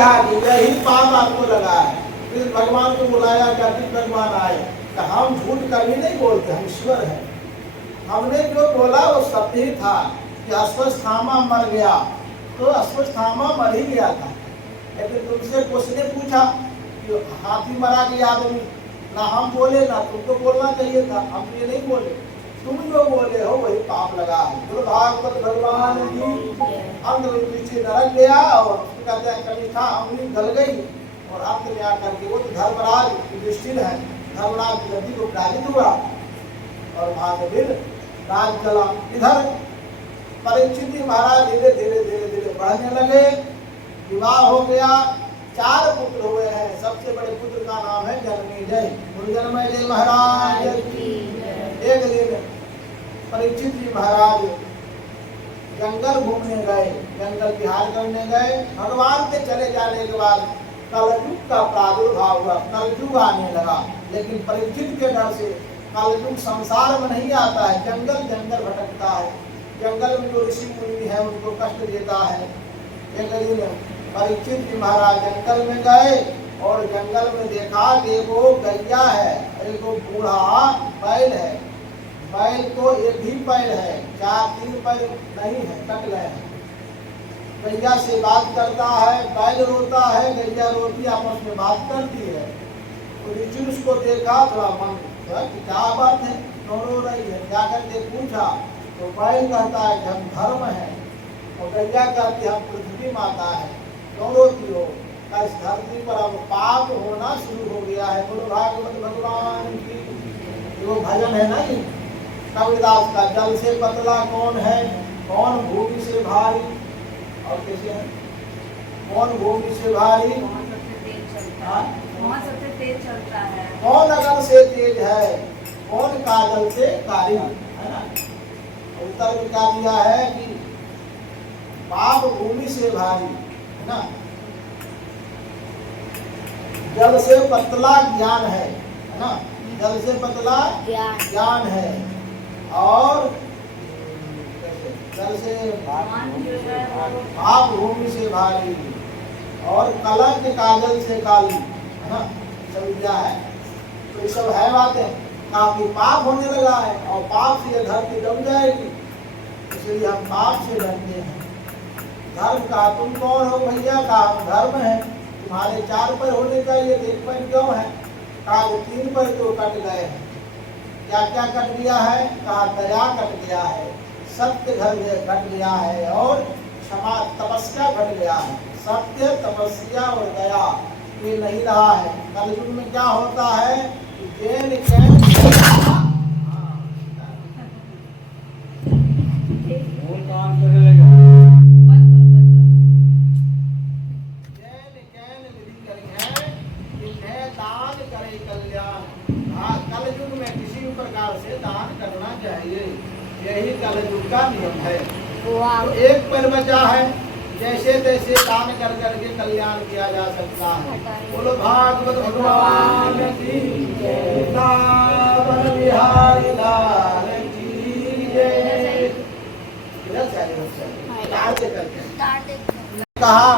कहा कि यही पाप आपको लगा है। फिर भगवान को बुलाया, कार्तिक भगवान आए, तो हम झूठ कभी नहीं बोलते, हम ईश्वर हैं। हमने जो बोला वो सत्य ही था कि अश्वत्थामा मर गया, तो अश्वत्थामा मर ही गया था। लेकिन तुमसे उसने पूछा कि हाथी मरा गया आदमी, ना हम बोले ना तुमको बोलना चाहिए था, हम ये नहीं बोले, तुम जो बोले हो वही पाप लगा है। तो भागवत भगवान की अंत में पीछे नरक गया और कहते हैं कनिष्ठा अंगुली गल गई और अंत में आकर के वो तो धर्मराज युधिष्ठिर है, धर्मराज की गति को पराजित हुआ और वहां से फिर राज चला। इधर परीक्षित जी महाराज धीरे धीरे धीरे धीरे बढ़ने लगे, विवाह हो गया, 4 पुत्र हुए हैं। सबसे बड़े पुत्र का नाम है जनमेजय। गुरु जनमेजय महाराज। एक दिन परीक्षित जी महाराज जंगल घूमने गए, जंगल विहार करने गए। भगवान के चले जाने के बाद कलयुग का प्रादुर्भाव हुआ, कलयुग आने लगा। लेकिन परीक्षित के डर से कलयुग संसार में नहीं आता है, जंगल जंगल भटकता है, जंगल में जो ऋषि मुनि है उनको कष्ट देता है। एक दिन परीक्षित जी महाराज जंगल में गए और जंगल में देखा कि वो गैया है, एक बूढ़ा बैल है। बैल को एक ही पैर है, 4-3 पैर नहीं है, कट गए हैं। गैया से बात करता है, बैल रोता है, गैया रोती, आपस में बात करती है। तो ऋषि उसको देखा, थोड़ा मन कि क्या बात है, क्यों रो रही है, क्या करके पूछा तो बैल कहता है हम धर्म है, और गैया कहती हम पृथ्वी माता है, क्यों रोती हो? इस धरती पर अब पाप होना शुरू हो गया है। बोलो भागवत भगवान की। वो भजन है ना कबीरदास का, जल से पतला कौन है, कौन भूमि से भारी, और कैसे है, कौन भूमि से भारी, कौन सबसे तेज चलता है, कौन अगर से तेज है, कौन काजल से कारी, है ना। उत्तर में क्या दिया है कि पाप भूमि से भारी, है ना। जल से पतला ज्ञान है ना, जल से पतला ज्ञान है, और जल से पाप भूमि से भारी, और कलंक काजल से काली, है ना, सब दिया है। तो ये सब है बातें, काफी पाप होने लगा है और पाप से ये धरती दब जाएगी, इसलिए हम पाप से डरते हैं। धर्म का तुम कौन हो भैया, का हम धर्म है, तुम्हारे 4 पैर होने का ये 1 पैर क्यों है? कहा 3 पैर तो कट गए हैं। क्या क्या कट गया है? कहा दया कट गया है, सत्य घट गया है, और क्षमा तपस्या घट गया है। सत्य, तपस्या और दया ये नहीं रहा है। कलयुग में क्या होता है कि जैन कैन कलयुग में किसी भी प्रकार से दान करना चाहिए, यही कलयुग का नियम है। तो 1 पैर बचा है, जैसे तैसे दान कर करके कल्याण किया जा सकता है। बोलो भागवत भगवान की जय, वृंदावन बिहारी लाल की जय। कहा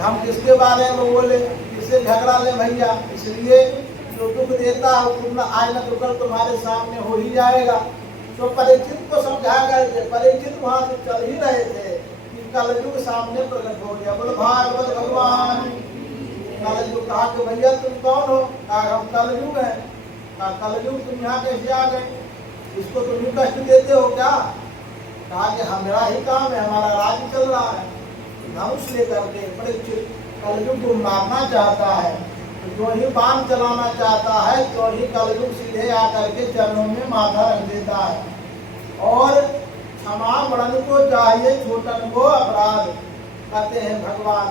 हम किसके बारे में बोले, किससे झगड़ा ले भैया, इसलिए जो दुख देता है तुम आज न तो कल तुम्हारे सामने हो ही जाएगा। तो परीक्षित को समझा गए, परीक्षित वहां से चल ही रहे थे कि कलयुग सामने प्रकट हो गया। बोलो भागवत भगवान। कलयुग कहा कि भैया तुम कौन हो? कहा हम कलयुग है। कहा कलयुग तुम यहाँ कैसे आ गए, इसको तुम ही कष्ट देते हो क्या? कहा कि हमारा ही काम है, हमारा राज्य चल रहा है, धनुष लेकर के परीक्षित कलयुग को मारना चाहता है, जो ही बाण चलाना चाहता है तो ही कलयुग सीधे आकर के चरणों में माथा रख देता है, और क्षमा बड़न को चाहिए छोटन को अपराध, कहते हैं भगवान।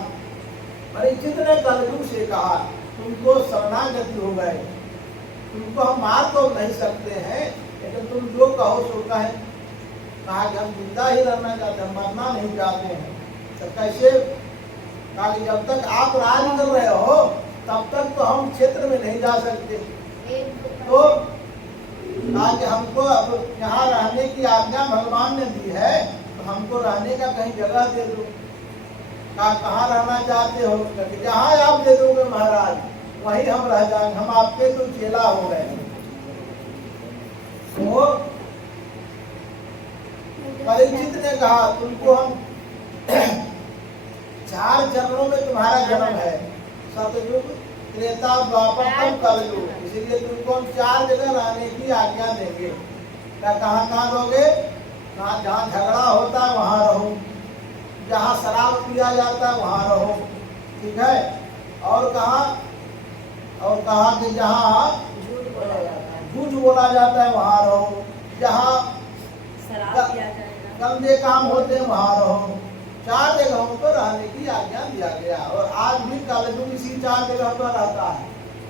परीक्षित ने कलयुग से कहा तुमको शरणागति हो गए, तुमको हम मार तो नहीं सकते हैं, लेकिन तुम जो कहो सो कहे। कहा कि हम जिंदा ही रहना चाहते हैं, मरना नहीं चाहते हैं। तो कैसे? कहा कि जब तक आप राज कर रहे हो तब तक तो हम क्षेत्र में नहीं जा सकते, तो कि हमको अब यहाँ रहने की आज्ञा भगवान ने दी है, तो हमको रहने का कहीं जगह दे दो। कहा कहाँ रहना चाहते हो? कहते जहाँ आप दे दोगे महाराज वहीं हम रह जाएंगे, हम आपके तो चेला हो गए। तो परीक्षित ने कहा तुमको हम 4 चरणों में तुम्हारा जन्म है, सतयुग, त्रेता, द्वापर, तब कलयुग, इसलिए तुमको हम 4 जगह रहने की आज्ञा देंगे। कहाँ कहाँ रहोगे? जहाँ झगड़ा होता है वहाँ रहो, जहाँ शराब पिया जाता है वहाँ रहो, ठीक है। और कहा कि जहाँ झूठ बोला जाता है वहाँ रहो, जहाँ गंदे काम होते हैं वहाँ रहो। 4 जगहों पर रहने की आज्ञा दिया गया। और आज भी कलयुग इसी 4 जगह पर रहता है।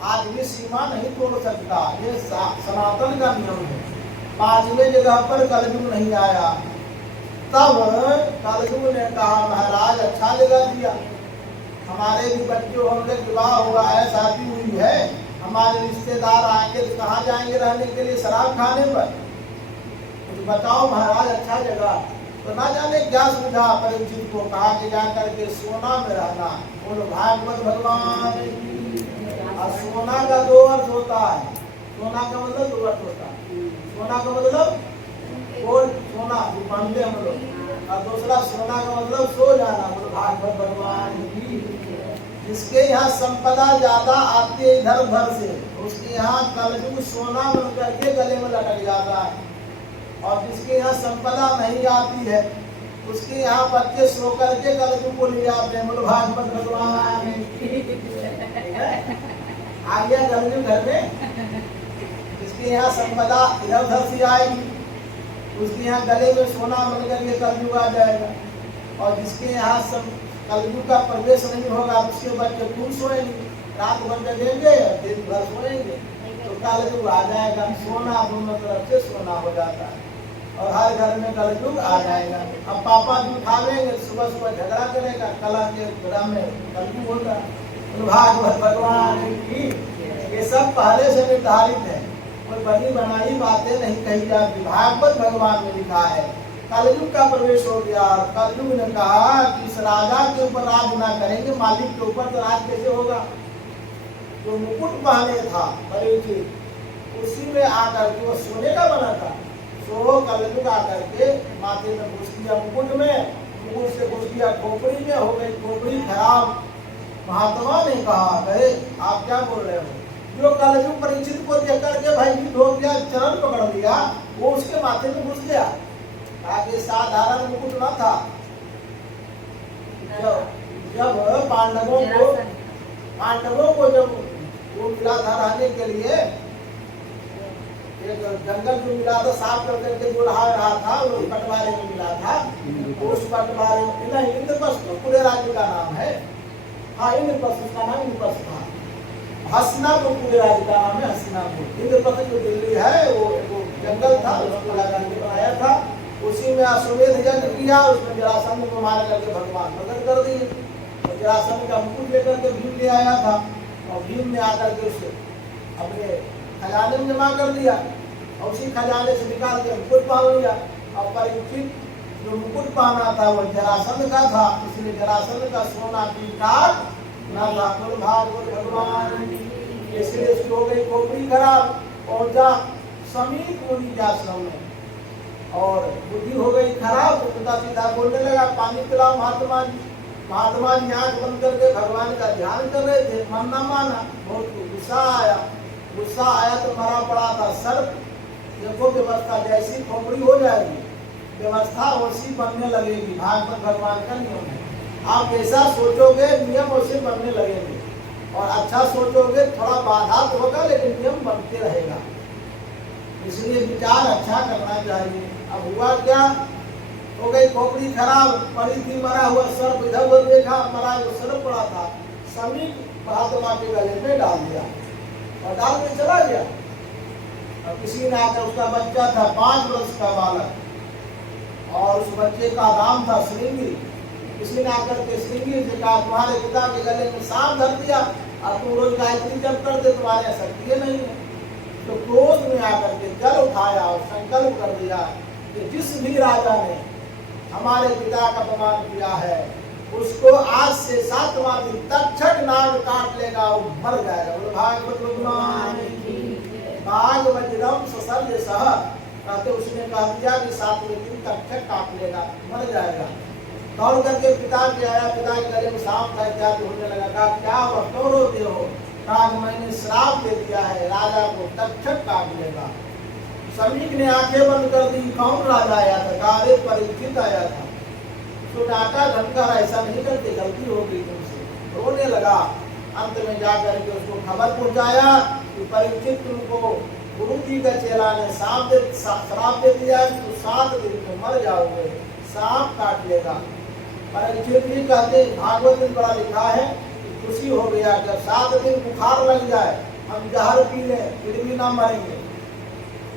आज भी सीमा नहीं तोड़ सकता, ये सनातन का नियम है। 5वें जगह पर कलयुग नहीं आया। तब कलयुग ने कहा महाराज अच्छा जगह दिया, हमारे भी बच्चों हम लोग विवाह हुआ है, शादी हुई है, हमारे रिश्तेदार आएंगे तो कहाँ जाएंगे रहने के लिए? शराब खाने पर। तो बताओ महाराज अच्छा जगह। तो ना जाने क्या सुविधा परीक्षित को कहा कि जाकर के सोना में रहना। बोलो भागवत भगवान। और सोना का 2 अर्थ होता है। सोना का मतलब 2 अर्थ होता है। सोना का मतलब गोल्ड, सोना जो पहनते हम लोग, और दूसरा सोना का मतलब सो जाना। बोलो भागवत भगवान। जिसके यहाँ संपदा ज्यादा आती है इधर उधर से, उसके यहाँ कलयुग सोना बन करके गले में लटक जाता है। और जिसके यहाँ संपदा नहीं आती है उसके यहाँ बच्चे सो करके कलयुग को ले जाते हैं। बोलो भागवत भगवान। आ गया कलयुग घर में। जिसके यहाँ संपदा इधर उधर से आएगी उसके यहाँ गले में सोना बन करके कलयुग आ जाएगा। और जिसके यहाँ कलयुग का प्रवेश नहीं होगा उसके बच्चे खूब सोएंगे, रात भर जगेंगे दिन भर सोएंगे, तो कलयुग आ जाएगा। सोना दोनों तरफ से सोना हो जाता है और हर घर में कलयुग आ जाएगा। अब पापा भी उठावेंगे, सुबह सुबह झगड़ा करेगा, कला के घर में कलयुग होगा। भागवत भगवान की ये सब पहले से निर्धारित है, कोई बनी बनाई बातें नहीं कही जाती। भागवत भगवान में लिखा है कलयुग का प्रवेश हो गया। कलयुग ने कहा कि इस राजा के ऊपर राज ना करेंगे, मालिक के ऊपर तो राज कैसे होगा? जो मुकुट पहने था परीक्षित, उसी में आकर के वो सोने का बना था, सो कलयुग आकर के माथे में घुस दिया मुकुट में, मुकुट से घुस दिया खोपड़ी में, हो गई खोपड़ी खराब। महात्मा ने कहा अरे आप क्या बोल रहे हो? जो कलयुग परीक्षित को देख करके भाई हो गया, चरण पकड़ लिया, वो उसके माथे में घुस गया। आगे साधारण मुकुट न था। जब पांडवों को जब वो मिला था रहने के लिए, एक जंगल जो मिला था साफ कर करके जो रहा था, वो पटवारे में मिला था। उस पटवारे में नहीं, इंद्रप्रस्थ पूरे राज्य का नाम है। हाँ इंद्रप्रस्थ, उसका नाम इंद्रप्रस्थ था। हस्तिनापुर पूरे राज्य का नाम है हस्तिनापुर। इंद्रप्रस्थ जो दिल्ली है वो जंगल था, उसको लगा के बनाया था। उसी में अश्वमेध यज्ञ किया, उसमें जरासंध को मार करके भगवान प्रकट कर दिए। तो जरासंध का मुकुट लेकर के भीम ले आया था और भीम ने आकर के उसे अपने खजाने में जमा कर दिया और उसी खजाने से निकाल के मुकुट पहन लिया। और परीक्षित जो मुकुट पहना था वो जरासंध का था, इसलिए जरासंध का सोना की काट न था। भागवत भगवान, इसलिए उसकी हो गई खोपड़ी खराब, पहुंचा समीप मुनि के आश्रम में और बुद्धि हो गई खराब। तो पिता सीधा बोलने लगा पानी पिलाओ महात्मा जी। महात्मा जी आंख बंद करके भगवान का ध्यान कर रहे थे, मन न माना, बहुत गुस्सा आया। गुस्सा आया तो मरा पड़ा था सर्प। देखो व्यवस्था जैसी खोपड़ी हो जाएगी, व्यवस्था वैसी बनने लगेगी। भागवत भगवान का नियम है, आप जैसा सोचोगे नियम वैसे बनने लगेंगे, और अच्छा सोचोगे थोड़ा बाधा तो होगा लेकिन नियम बनते रहेगा। इसलिए विचार अच्छा करना चाहिए। अब हुआ क्या, हो गई खोपड़ी खराब, पड़ी थी मरा हुआ सर्प, इधर उधर देखा मरा हुआ सर्प पड़ा था, समीप महात्मा के गले में डाल दिया और डाल के चला गया। और किसी ने आकर, उसका बच्चा था 5 वर्ष का बालक और उस बच्चे का नाम था श्रृंगी। किसी ने आकर के श्रृंगी से कहा तुम्हारे पिता के गले में सांप धर दिया, अब तुम रोज गायत्री जप करते, तुम्हारे शक्ति नहीं है। तो क्रोध में आकर के जल उठाया और संकल्प कर दिया कि जिस भी राजा ने हमारे पिता का अपमान किया है उसको आज से 7वां दिन तक्षक नाग काट लेगा, वो मर जाएगा। बोलो भागवत भगवान की। बाघ वज्रम ससर्ज सह, कहते उसने कह दिया कि 7वें दिन तक्षक काट लेगा, मर जाएगा। दौड़ करके पिता के आया, पिता के गले में सांप था इत्यादि होने लगा। कहा क्या हुआ, क्यों रोते हो? कहा मैंने श्राप दे दिया है, राजा को तक्षक काट लेगा। समीक ने आंखें बंद कर दी। कौन राजा आया था? कहा अरे परीक्षित आया था। तो डाका धनकर ऐसा नहीं करते, गलती हो गई तुमसे, रोने लगा। अंत में जाकर के उसको खबर पहुंचाया कि परीक्षित तुमको गुरु जी का चेला ने श्राप दे दिया कि तुम 7 दिन में मर जाओगे, सांप काट लेगा। परीक्षित भी कहते भागवत में बड़ा लिखा है, खुशी हो गया जब 7 दिन बुखार लग जाए, हम जहर पी लें फिर भी ना मरेंगे।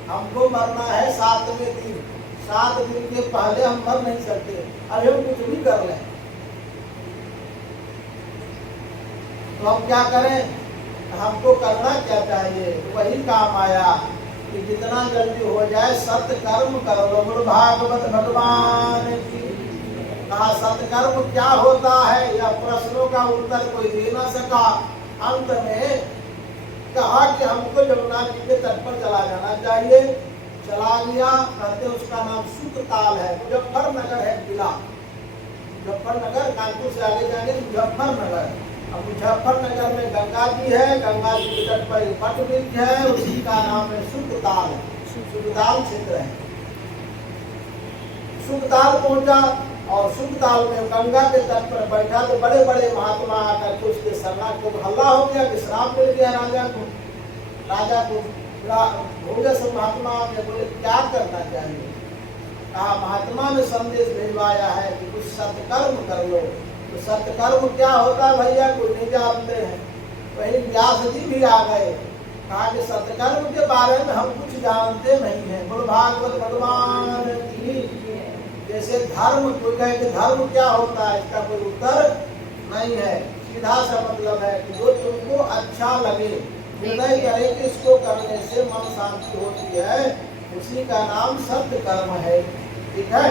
हमको मरना है 7वें दिन, 7 दिन के पहले हम मर नहीं सकते। अभी हम कुछ भी कर लें तो हम क्या करें? हमको करना क्या चाहिए? वही काम आया कि जितना जल्दी हो जाए सत्य कर्म कर लो। बोलो भागवत भगवान की। कहा सत्कर्म क्या होता है? यह प्रश्नों का उत्तर कोई दे न सका। अंत में कहा कि हमको यमुना जी के तट पर चला जाना चाहिए। चला गया। कहते उसका नाम सुकताल है, मुजफ्फरनगर है जिला। मुजफ्फरनगर कानपुर से आगे जाएंगे मुजफ्फरनगर। अब मुजफ्फरनगर में गंगा जी है, गंगा जी के तट पर वट वृक्ष है, उसी का नाम है सुकताल। सुकताल क्षेत्र है। सुकताल पहुंचा और सुकताल में गंगा के तट पर बैठा तो बड़े बड़े महात्मा आकर के उसके शरणागत को हल्ला हो गया कि श्राप मिल गया राजा को। भोगे सब महात्मा ने बोले क्या करना चाहिए? कहा महात्मा ने संदेश भिजवाया है कि कुछ सत्कर्म कर लो। तो सत्कर्म क्या होता है भैया? कोई नहीं जानते हैं। वही व्यास जी भी आ गए। कहा कि सत्कर्म के बारे में हम कुछ जानते नहीं है। बोलो भागवत भगवान की। जैसे धर्म, कोई कहे कि धर्म क्या होता है, इसका कोई उत्तर नहीं है। सीधा सा मतलब है कि जो तुमको अच्छा लगे, निर्णय करे कि इसको करने से मन शांति होती है, उसी का नाम सत्य कर्म है। ठीक है,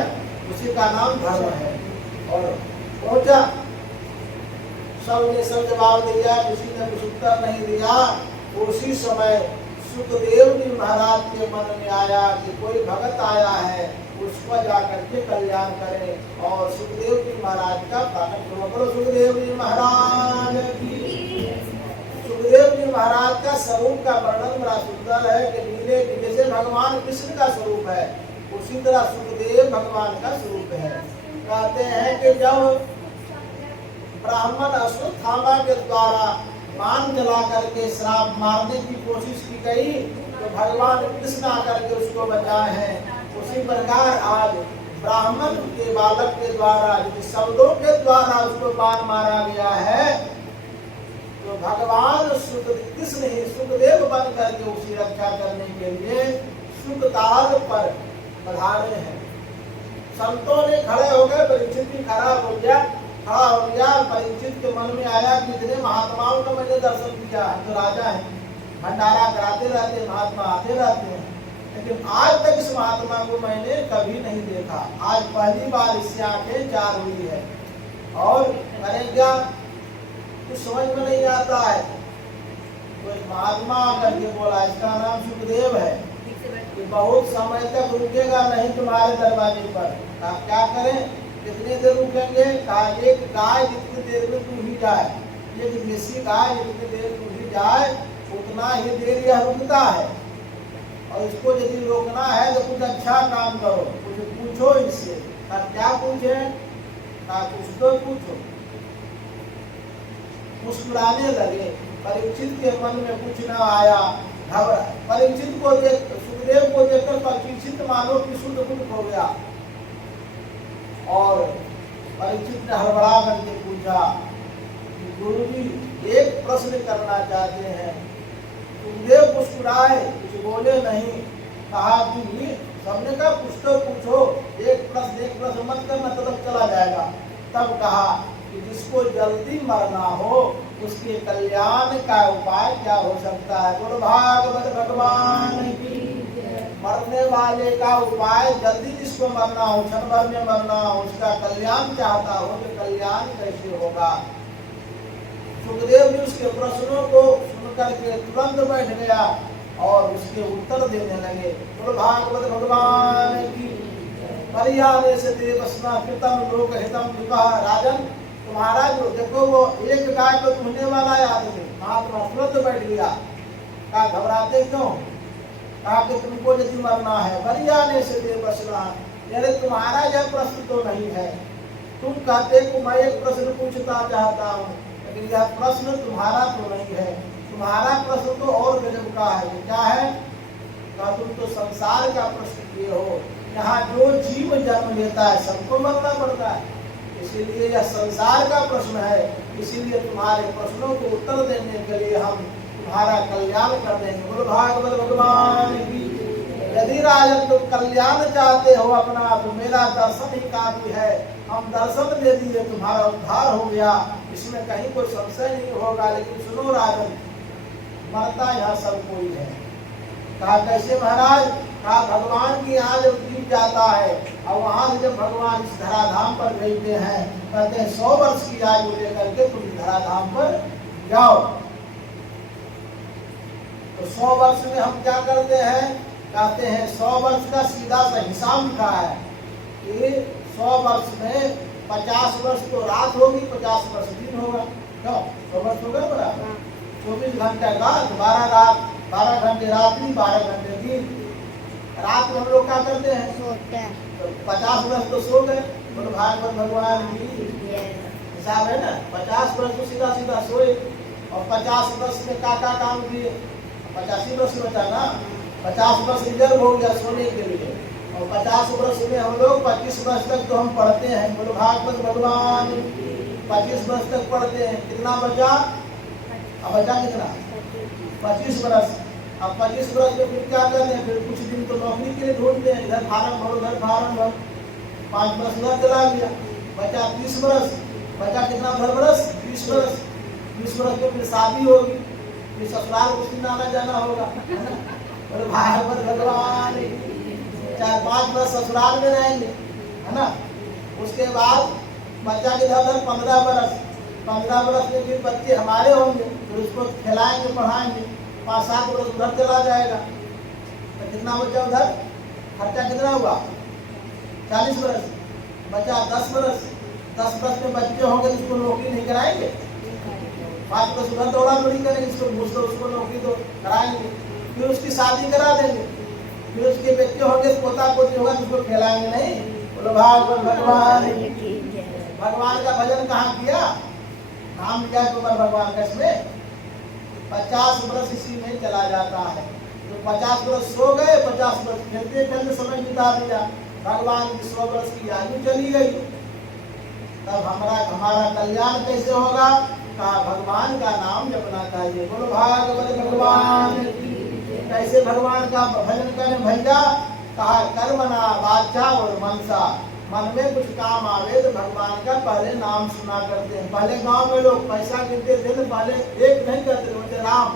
उसी का नाम धर्म है। और पहुंचा, सबने सब जवाब दिया, किसी ने कुछ उत्तर नहीं दिया। उसी समय सुखदेव जी महाराज के मन में आया कि कोई भगत आया है, उसको जाकर के कल्याण करें। और सुखदेव जी महाराज का प्राकट करो। सुखदेव जी महाराज की। सुखदेव जी महाराज का स्वरूप का वर्णन बड़ा सुंदर है कि नीले जैसे भगवान कृष्ण का स्वरूप है, उसी तरह सुखदेव भगवान का स्वरूप है। कहते हैं कि जब ब्राह्मण अश्वत्थामा के द्वारा बाण जला करके श्राप मारने की कोशिश की गई तो भगवान कृष्ण आकर के उसको बचाए हैं। उसी प्रकार आज ब्राह्मण के बालक के द्वारा शब्दों के द्वारा उसको बाण मारा गया है, तो भगवान कृष्ण ही सुखदेव बन करके उसी रक्षा करने के लिए सुकताल पर पधारे हैं। संतों ने खड़े हो गए, परीक्षित भी खड़ा हो गया। परीक्षित के मन में आया कि इतने महात्माओं का मैंने दर्शन किया, जो राजा है, भंडारा कराते रहते, महात्मा आते रहते हैं, लेकिन आज तक इस महात्मा को मैंने कभी नहीं देखा। आज पहली बार इससे आंखें चार हुई है। और करें क्या, कुछ समझ में नहीं आता है। तो एक महात्मा आकर के बोला, इसका नाम सुखदेव है, कि बहुत समय तक रुकेगा नहीं तुम्हारे दरवाजे पर। आप क्या करें, कितनी देर रुकेंगे? कहा एक गाय जितनी देर में तू ही जाए, एक देसी गाय जितनी देर तू ही जाए, उतना ही देर यह रुकता है। और इसको यदि रोकना है तो कुछ अच्छा काम करो, कुछ पूछो इससे। क्या पूछे? कुछ तो पूछो। मुस्कुराने लगे। परीक्षित के मन में कुछ न आया, घबरा। परीक्षित को देख, सुखदेव को देखकर परीक्षित मानो कि शुद्ध बुद्ध हो गया। और परीक्षित ने हड़बड़ा करके पूछा कि गुरुजी एक प्रश्न करना चाहते हैं। सुखदेव मुस्कुराए, कुछ बोले नहीं। कहा कि सबने कहा कुछ तो पूछो, एक प्रश्न मत करना, तब चला जाएगा। तब कहा कि जिसको जल्दी मरना हो उसके कल्याण का उपाय क्या हो सकता है? बोलो भागवत भगवान की। मरने वाले का उपाय, जल्दी जिसको मरना हो, क्षण भर में मरना हो, उसका कल्याण चाहता हो तो कल्याण कैसे होगा। सुखदेव जी उसके प्रश्नों को सुनकर के तुरंत बैठ गया और उसके उत्तर देने लगे। बोलो भागवत भगवान की। परियाने से देवस्ना कृतम लोक हितम विवाह। राजन, तुम्हारा जो देखो वो एक गाय को धोने वाला आदमी महात्मा तुरंत बैठ गया। कहा घबराते क्यों? कहा कि तुमको यदि मरना है, परियाने से देवस्ना, यानी तुम्हारा यह प्रश्न तो नहीं है। तुम कहते कि मैं एक प्रश्न पूछना चाहता हूँ, लेकिन यह प्रश्न तुम्हारा तो नहीं है। तुम्हारा प्रश्न तो और गजब का है। क्या है? कहा तुम तो संसार का प्रश्न किए हो। यहाँ जो जीव जन्म लेता है सबको मरना पड़ता है, इसीलिए यह संसार का प्रश्न है। इसीलिए तुम्हारे प्रश्नों को उत्तर देने के लिए हम तुम्हारा कल्याण कर देंगे। बोलो भागवत भगवान की। यदि राजन तुम कल्याण चाहते हो अपना, तो मेरा दर्शन ही काफी है। हम दर्शन दे दिए, तुम्हारा उद्धार हो गया, इसमें कहीं कोई संशय नहीं होगा। लेकिन सुनो राजन, मरता यहाँ सब कोई है। कहा कैसे महाराज? कहा भगवान की यहाँ जब जीव जाता है और वहां से जब भगवान इस धराधाम पर भेजते हैं, कहते हैं 100 वर्ष की आयु लेकर के तुम धराधाम पर जाओ। तो 100 वर्ष में हम क्या करते हैं? कहते हैं 100 वर्ष का सीधा सा हिसाब लिखा है कि 100 वर्ष में 50 वर्ष तो रात होगी, 50 वर्ष दिन होगा। क्यों? 100 वर्ष होगा बराबर 24 घंटे का, 12 रात, 12 घंटे रात्रि, 12 घंटे दिन। रात में हम लोग क्या करते हैं? सोते हैं। तो 50 वर्ष तो सो गए। बोलो भागवत भगवान की। हिसाब है ना, 50 वर्ष तो सीधा सीधा सोए और 50 वर्ष में क्या काम किए? 85 वर्ष बचा ना, 50 वर्ष रिजर्व हो गया सोने के लिए। और 50 वर्ष में हम लोग 25 वर्ष तक तो हम पढ़ते हैं। बोलो भागवत भगवान। 25 वर्ष तक पढ़ते हैं। कितना बचा? अब बचा कितना? 25 वर्ष। अब 25 वर्ष में फिर क्या करते हैं? फिर कुछ दिन तो नौकरी के लिए ढूंढते हैं, इधर फार्म भरो, उधर फार्म भरो। 5 वर्ष उधर चला गया, बचा 30 वर्ष। बचा कितना वर्ष? 20 वर्ष। 20 वर्ष में फिर शादी होगी, फिर ससुराल कुछ दिन आना जाना होगा। और भागवत भगवान 4-5 वर्ष ससुराल में रहेंगे, है ना। उसके बाद बच्चा के इधर 15 वर्ष। 15 वर्ष में फिर बच्चे हमारे होंगे, फिर उसको खिलाएंगे, पढ़ाएंगे। 5-7 वर्ष उधर चला जाएगा, तो कितना बचा उधर? खर्चा कितना हुआ? 40 वर्ष। बचा 10 वर्ष। 10 वर्ष में बच्चे होंगे तो उसको नौकरी नहीं कराएंगे। 5 वर्ष उधर दौड़ा दौड़ी करेंगे, इसको उसको नौकरी तो कराएंगे। फिर उसकी शादी करा देंगे, फिर उसके बच्चे होंगे, पोता पोती होगा तो उसको खिलाएंगे नहीं। बोलो भागवत भगवान। भगवान का भजन कहाँ किया? नाम लिया तो भगवान का। इसमें 50 वर्ष इसी में चला जाता है। तो 50 वर्ष सो गए, 50 वर्ष खेलते खेलते समय बिता दिया। भगवान की 100 वर्ष की आयु चली गई। तब हमारा कल्याण कैसे होगा? कहा भगवान का नाम जपना चाहिए। बोलो भागवत भगवान। कैसे भगवान का भजन करें भैया? कहा कर्मणा वाचा और मनसा। मन में कुछ काम आवे तो भगवान का पहले नाम सुना करते हैं। पहले गांव में लोग पैसा गिनते थे तो पहले एक नहीं करते थे, राम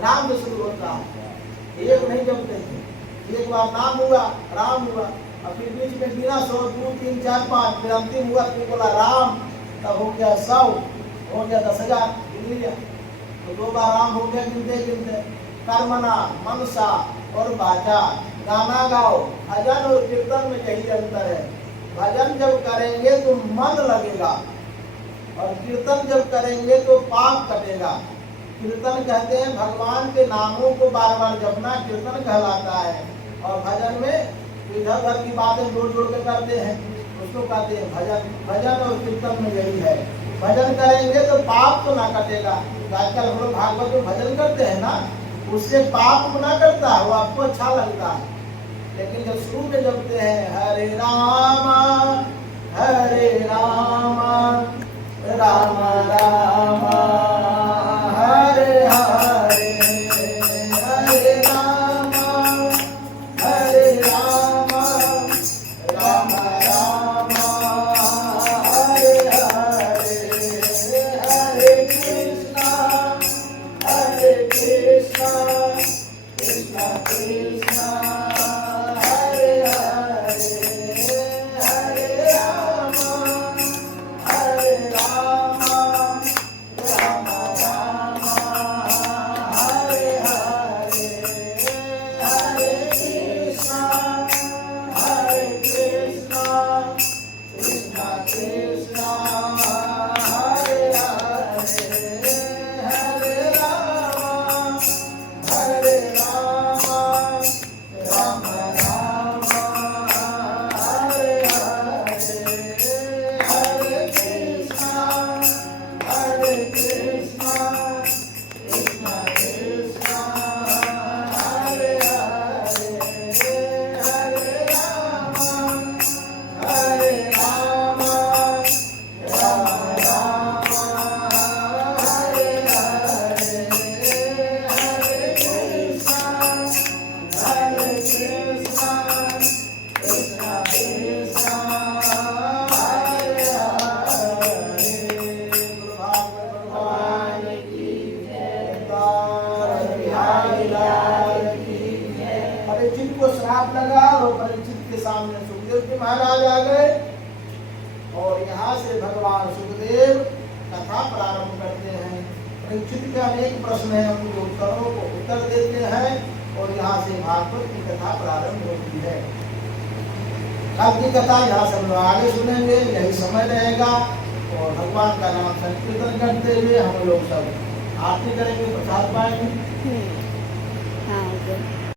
राम से शुरू होता है, एक नहीं जपते थे। एक बार नाम हुआ, राम हुआ, और फिर बीच में गिना 100, 2, 3, 4, 5, फिर अंतिम हुआ, फिर बोला राम, तब हो गया 100, हो गया 10,000 गिन लिया। तो 2 बार राम हो गया गिनते गिनते। कर्मणा, मनसा और वाचा। गाना गाओ, भजन और कीर्तन में यही अंतर है। भजन जब करेंगे तो मन लगेगा, और कीर्तन जब करेंगे तो पाप कटेगा। कीर्तन कहते हैं भगवान के नामों को बार बार जपना, कीर्तन कहलाता है। और भजन में इधर उधर की बातें जोड़ जोड़ के करते हैं, उसको कहते हैं भजन। भजन और कीर्तन में यही है। भजन करेंगे तो पाप तो ना कटेगा। आजकल हम लोग भागवत में भजन करते हैं ना, उससे पाप ना करता, वो आपको अच्छा लगता है। लेकिन जब शुरू में जपते हैं हरे रामा राम राम हरे हरे, हरे राम राम राम हरे हरे, हरे कृष्णा कृष्णा कृष्णा लगा और परीक्षित के सामने सुखदेव जी महाराज आ गए और यहाँ से भगवान सुखदेव कथा प्रारंभ करते हैं। परीक्षित के अनेक प्रश्न हैं, उनके उत्तरों को उत्तर देते हैं और यहाँ से भागवत की कथा प्रारंभ होती है। कल की कथा यहाँ से हम लोग आगे सुनेंगे, यही समय रहेगा और भगवान का नाम संकीर्तन करते हुए हम लोग सब आरती करेंगे, प्रसाद पाएंगे। हाँ।